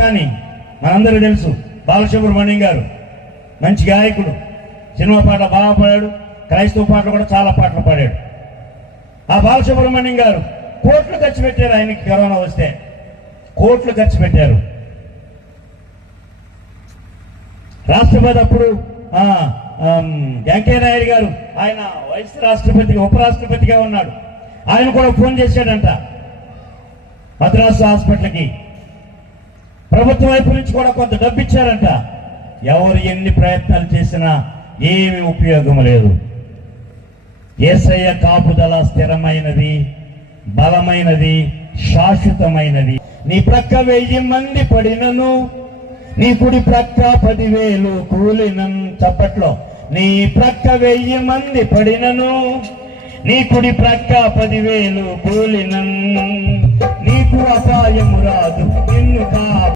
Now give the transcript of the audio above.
కానీ మనందరూ తెలుసు బాలసుబ్రహ్మణ్యం గారు మంచి గాయకుడు, సినిమా పాటలు బాగా పాడాడు, క్రైస్తవ పాటలు కూడా చాలా పాటలు పాడాడు. ఆ బాలసుబ్రహ్మణ్యం గారు కోట్లు ఖర్చు పెట్టారు. ఆయనకి కరోనా వస్తే కోట్లు ఖర్చు పెట్టారు. రాష్ట్రపతి అప్పుడు వెంకయ్య నాయుడు గారు, ఆయన వైస్ రాష్ట్రపతిగా ఉపరాష్ట్రపతిగా ఉన్నాడు. ఆయన కూడా ఫోన్ చేశాడంట మద్రాసు హాస్పిటల్కి. ప్రభుత్వం వైపు నుంచి కూడా కొంత డబ్బు ఇచ్చారంట. ఎవరు ఎన్ని ప్రయత్నాలు చేసినా ఏమి ఉపయోగం లేదు. యేసయ్య కాపుదల స్థిరమైనది, బలమైనది, శాశ్వతమైనది. నీ ప్రక్క 1000 మంది పడినను, నీ కుడి ప్రక్క 10,000 కూలినను. చప్పట్లో. నీ ప్రక్క 1000 మంది పడినను, నీ కుడి ప్రక్క 10,000 కూలినను, నీకు అపాయము రాదు, నిన్ను